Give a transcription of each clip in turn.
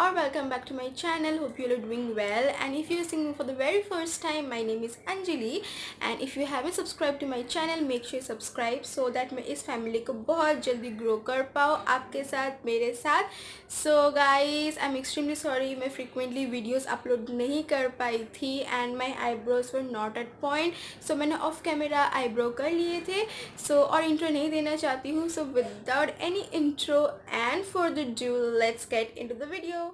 or welcome back to my channel. Hope you are doing well, and if you are seeing me for the very first time, my name is Anjali, and if you haven't subscribed to my channel, make sure you subscribe so that मैं इस फैमिली को बहुत जल्दी ग्रो कर पाऊँ आपके साथ मेरे साथ. So guys, I'm extremely sorry मैं frequently videos upload नहीं कर पाई थी and my eyebrows were not at point. So मैंने off camera eyebrow कर लिए थे. So और intro नहीं देना चाहती हूँ. So without any intro and further ado, let's get into the video.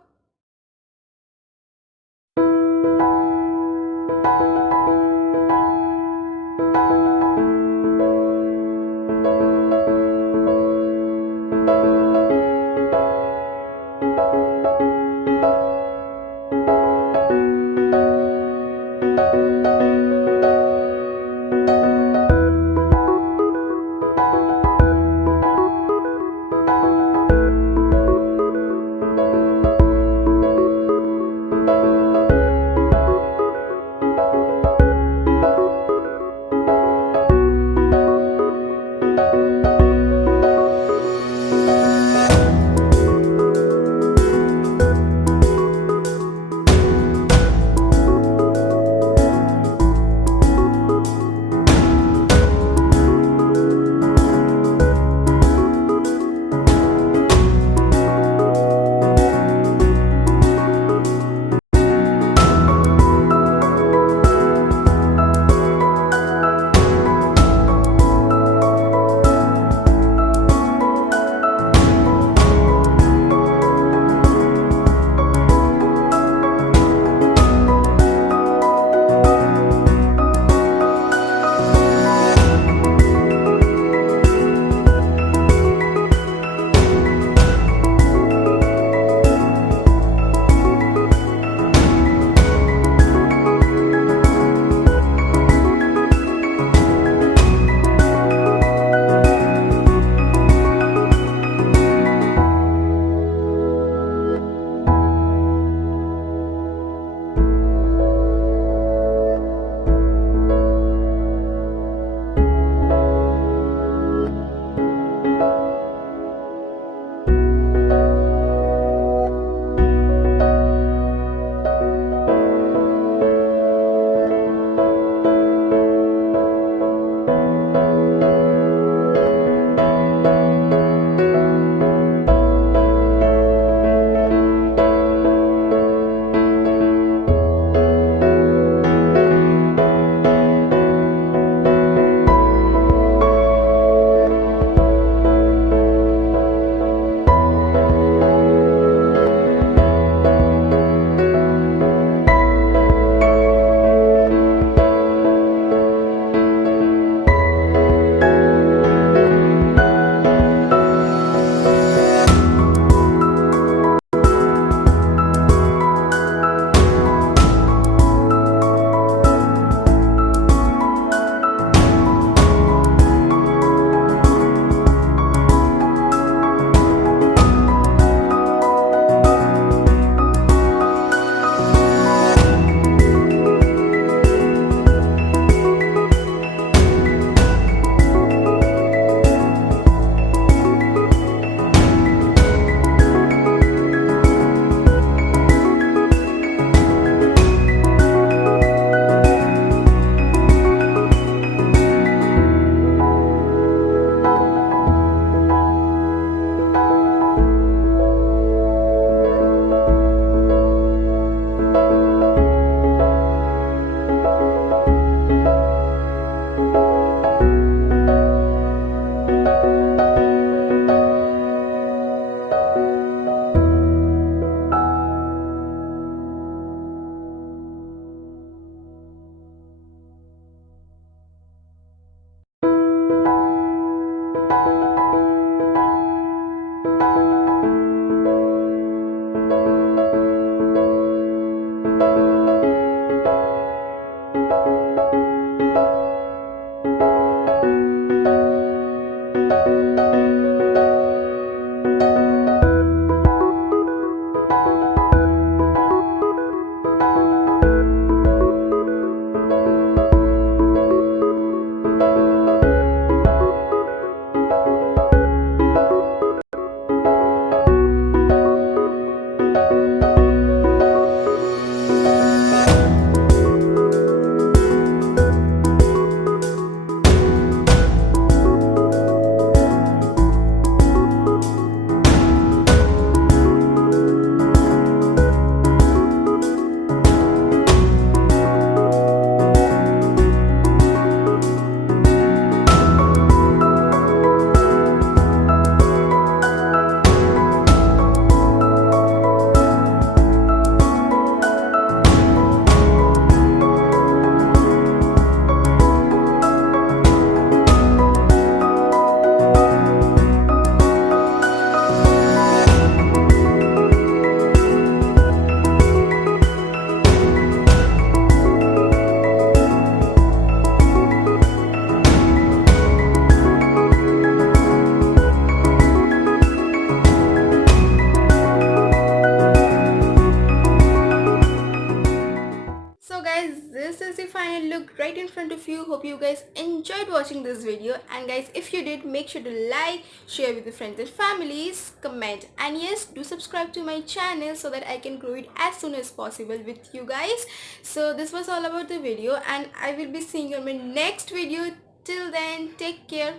preview. Hope you guys enjoyed watching this video, and guys, if you did, make sure to like, share with your friends and families, comment, and yes, do subscribe to my channel so that I can grow it as soon as possible with you guys. So this was all about the video, and I will be seeing you in my next video. Till then, take care.